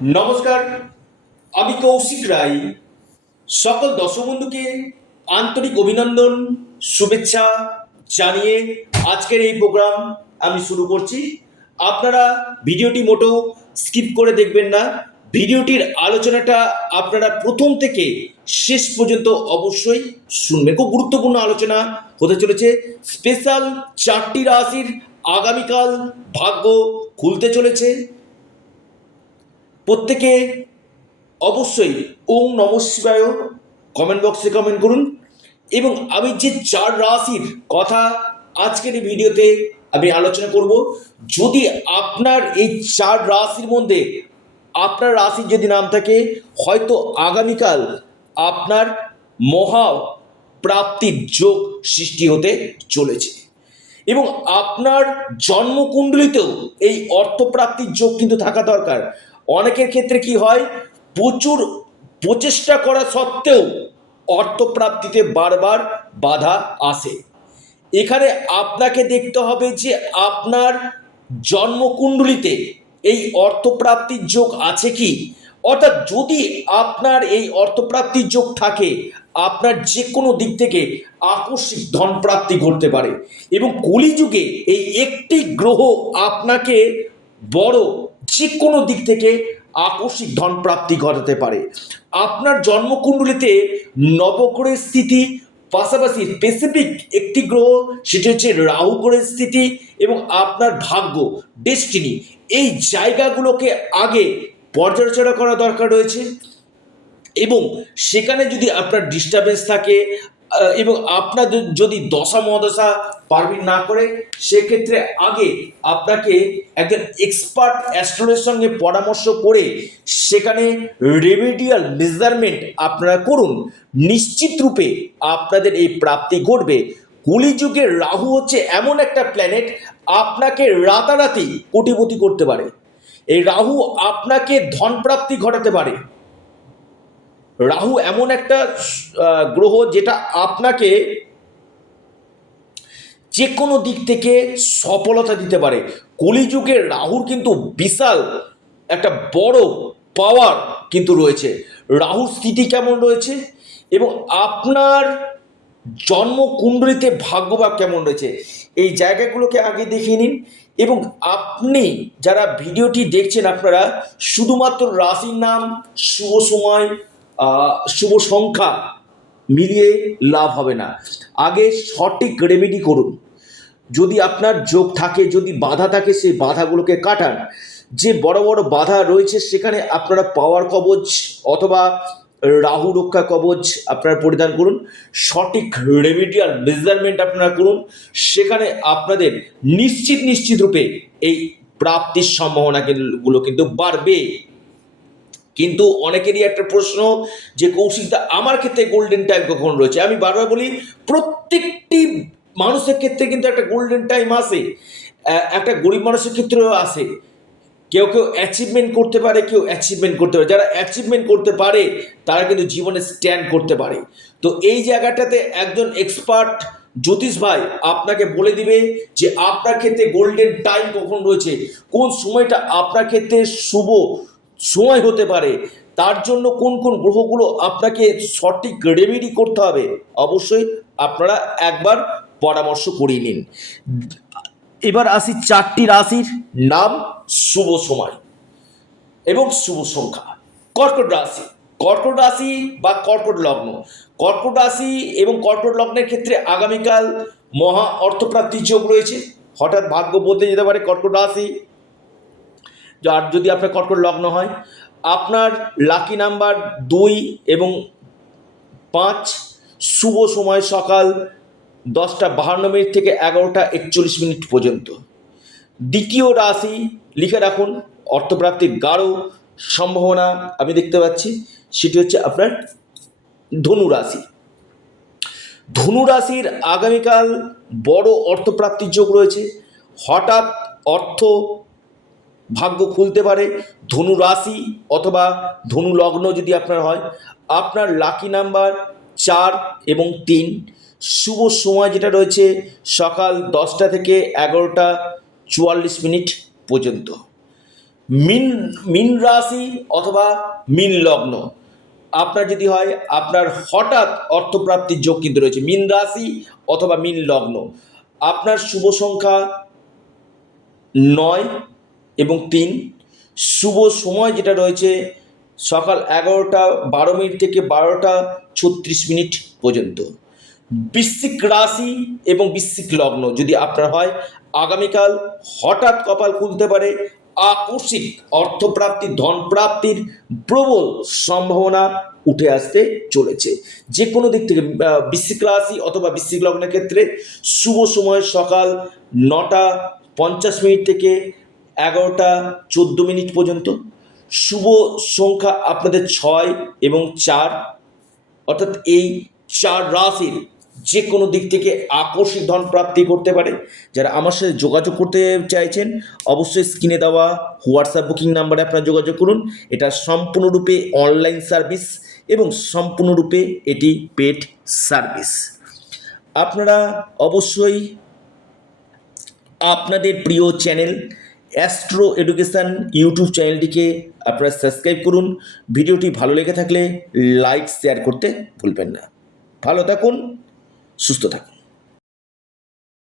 নমস্কার, আমি কৌশিক রায়। সকল দর্শক বন্ধুকে আন্তরিক অভিনন্দন, শুভেচ্ছা জানিয়ে আজকের এই প্রোগ্রাম আমি শুরু করছি। আপনারা ভিডিওটি মোটেও স্কিপ করে দেখবেন না। ভিডিওটির আলোচনাটা আপনারা প্রথম থেকে শেষ পর্যন্ত অবশ্যই শুনবেন। খুব গুরুত্বপূর্ণ আলোচনা হতে চলেছে। স্পেশাল 4টি রাশির আগামীকাল ভাগ্য খুলতে চলেছে। প্রত্যেকে অবশ্যই ওম নমঃ শিবায় কমেন্ট বক্সে কমেন্ট করুন। এবং আমি যে 4 রাশির কথা আজকের এই ভিডিওতে আমি আলোচনা করব, যদি আপনার এই 4 রাশির মধ্যে আপনার রাশির যদি নাম থাকে, হয়তো আগামীকাল আপনার মহা প্রাপ্তির যোগ সৃষ্টি হতে চলেছে। এবং আপনার জন্মকুণ্ডলিতেও এই অর্থপ্রাপ্তির যোগ কিন্তু থাকা দরকার। অনেকের ক্ষেত্রে কি হয়, প্রচুর প্রচেষ্টা করা সত্ত্বেও অর্থপ্রাপ্তিতে বারবার বাধা আসে। এখানে আপনাকে দেখতে হবে যে আপনার জন্মকুণ্ডলিতে এই অর্থপ্রাপ্তির যোগ আছে কি। অর্থাৎ যদি আপনার এই অর্থপ্রাপ্তির যোগ থাকে, আপনার যে কোনো দিক থেকে আকস্মিক ধন প্রাপ্তি ঘটতে পারে। এবং কলিযুগে এই একটি গ্রহ আপনাকে বড় যে কোনো দিক থেকে আকস্মিক ধন প্রাপ্তি ঘটাতে পারে। আপনার জন্মকুণ্ডলিতে নবগ্রহের স্থিতি, পাশাপাশি স্পেসিফিক একটি গ্রহ, সেটি হচ্ছে রাহু গ্রহের স্থিতি, এবং আপনার ভাগ্য, ডেস্টিনি, এই জায়গাগুলোকে আগে পর্যালোচনা করা দরকার রয়েছে। এবং সেখানে যদি আপনার ডিস্টারবেন্স থাকে এবং আপনার যদি দশা মহাদশা পারমিট না করে, সেক্ষেত্রে আগে আপনাকে একজন এক্সপার্ট অ্যাস্ট্রোলজির সঙ্গে পরামর্শ করে সেখানে রেমেডিয়াল মেজারমেন্ট আপনারা করুন। নিশ্চিত রূপে আপনাদের এই প্রাপ্তি ঘটবে। কলিযুগের রাহু হচ্ছে এমন একটা প্ল্যানেট, আপনাকে রাতারাতি কোটিপতি করতে পারে। এই রাহু আপনাকে ধন প্রাপ্তি ঘটাতে পারে। রাহু এমন একটা গ্রহ যেটা আপনাকে যে কোনো দিক থেকে সফলতা দিতে পারে। কলিযুগের রাহুর কিন্তু বিশাল একটা বড় পাওয়ার কিন্তু রয়েছে। রাহুর স্থিতি কেমন রয়েছে এবং আপনার জন্মকুণ্ডলিতে ভাগ্যভাব কেমন রয়েছে, এই জায়গাগুলোকে আগে দেখিয়ে নিন। এবং আপনি যারা ভিডিওটি দেখছেন, আপনারা শুধুমাত্র রাশির নাম, শুভ সময়, শুভ সংখ্যা মিলিয়ে লাভ হবে না। আগে সঠিক রেমেডি করুন। যদি আপনার যোগ থাকে, যদি বাধা থাকে, সেই বাধাগুলোকে কাটান। যে বড় বড় বাধা রয়েছে সেখানে আপনারা পাওয়ার কবচ অথবা রাহু রক্ষা কবচ আপনারা পরিধান করুন। সঠিক রেমেডিয়াল মেজারমেন্ট আপনারা করুন। সেখানে আপনাদের নিশ্চিত রূপে এই প্রাপ্তির সম্ভাবনাগুলো কিন্তু বাড়বে। কিন্তু অনেকেরই একটা প্রশ্ন যে কৌশিকদা, আমার ক্ষেত্রে গোল্ডেন টাইম কখন রয়েছে? আমি বারবার বলি, প্রত্যেকটি মানুষের ক্ষেত্রে কিন্তু একটা গোল্ডেন টাইম আসে। একটা গরিব মানুষের ক্ষেত্রেও আসে। কেউ অ্যাচিভমেন্ট করতে পারে, কেউ অ্যাচিভমেন্ট করতে পারে। যারা অ্যাচিভমেন্ট করতে পারে তারা কিন্তু জীবনে স্ট্যান্ড করতে পারে। তো এই জায়গাটাতে একজন এক্সপার্ট জ্যোতিষ ভাই আপনাকে বলে দিবে যে আপনার ক্ষেত্রে গোল্ডেন টাইম কখন রয়েছে, কোন সময়টা আপনার ক্ষেত্রে শুভ সময় হতে পারে, তার জন্য কোন কোন গ্রহগুলো আপনাকে সঠিক রেমেডি করতে হবে। অবশ্যই আপনারা একবার পরামর্শ করিয়ে নিন। এবার আসি 4টি রাশির নাম, শুভ সময় এবং শুভ সংখ্যা। কর্কট রাশি। কর্কট রাশি বা কর্কট লগ্ন। কর্কট রাশি এবং কর্কট লগ্নের ক্ষেত্রে আগামীকাল মহা অর্থপ্রাপ্তির যোগ রয়েছে। হঠাৎ ভাগ্য বদলে যেতে পারে কর্কট রাশি। আর যদি আপনার কর্কট লগ্ন হয়, আপনার লাকি নাম্বার 2 এবং 5। শুভ সময় সকাল 10:52 থেকে 11:41 পর্যন্ত। দ্বিতীয় রাশি লিখে রাখুন, অর্থপ্রাপ্তির গাঢ় সম্ভাবনা আমি দেখতে পাচ্ছি, সেটি হচ্ছে আপনার ধনু রাশি। ধনু রাশির আগামীকাল বড় অর্থপ্রাপ্তির যোগ রয়েছে। হঠাৎ অর্থ ভাগ্য খুলতে পারে। ধনু রাশি অথবা ধনু লগ্ন যদি আপনার হয়, আপনার লাকি নাম্বার 4 এবং 3। শুভ সময় যেটা রয়েছে সকাল 10টা থেকে 11:44 পর্যন্ত। মিন মিন রাশি অথবা মিন লগ্ন আপনার যদি হয়, আপনার হঠাৎ অর্থপ্রাপ্তির যোগ কিন্তু রয়েছে। মিন রাশি অথবা মিন লগ্ন, আপনার শুভ সংখ্যা 9 এবং 3। শুভ সময় যেটা রয়েছে সকাল 11টা 12 মিনিট থেকে 12টা 36 মিনিট পর্যন্ত। বৃশ্চিক রাশি এবং বৃশ্চিক লগ্ন যদি আপনার হয়, আগামীকাল হঠাৎ কপাল খুলতে পারে, আকস্মিক অর্থপ্রাপ্তি ধনপ্রাপ্তির প্রবল সম্ভাবনা উঠে আসতে চলেছে যে কোনো দিক থেকে। বৃশ্চিক রাশি অথবা বৃশ্চিক লগ্নের ক্ষেত্রে শুভ সময় সকাল 9টা 50 মিনিট থেকে 11টা 14 মিনিট পর্যন্ত। শুভ সংখ্যা আপনাদের 6 এবং 4, অর্থাৎ এই 4 রাশির যে কোনো দিক থেকে আকস্মিক ধন প্রাপ্তি করতে পারে। যারা আমার সাথে যোগাযোগ করতে চাইছেন অবশ্যই স্ক্রিনে দেওয়া হোয়াটসঅ্যাপ বুকিং নাম্বারে আপনারা যোগাযোগ করুন। এটা সম্পূর্ণরূপে অনলাইন সার্ভিস এবং সম্পূর্ণরূপে এটি পেড সার্ভিস। আপনারা অবশ্যই আপনাদের প্রিয় চ্যানেল অ্যাস্ট্রো এডুকেশান ইউটিউব চ্যানেলটিকে আপনারা সাবস্ক্রাইব করুন। ভিডিওটি ভালো লেগে থাকলে লাইক শেয়ার করতে ভুলবেন না। ভালো থাকুন, সুস্থ থাকুন।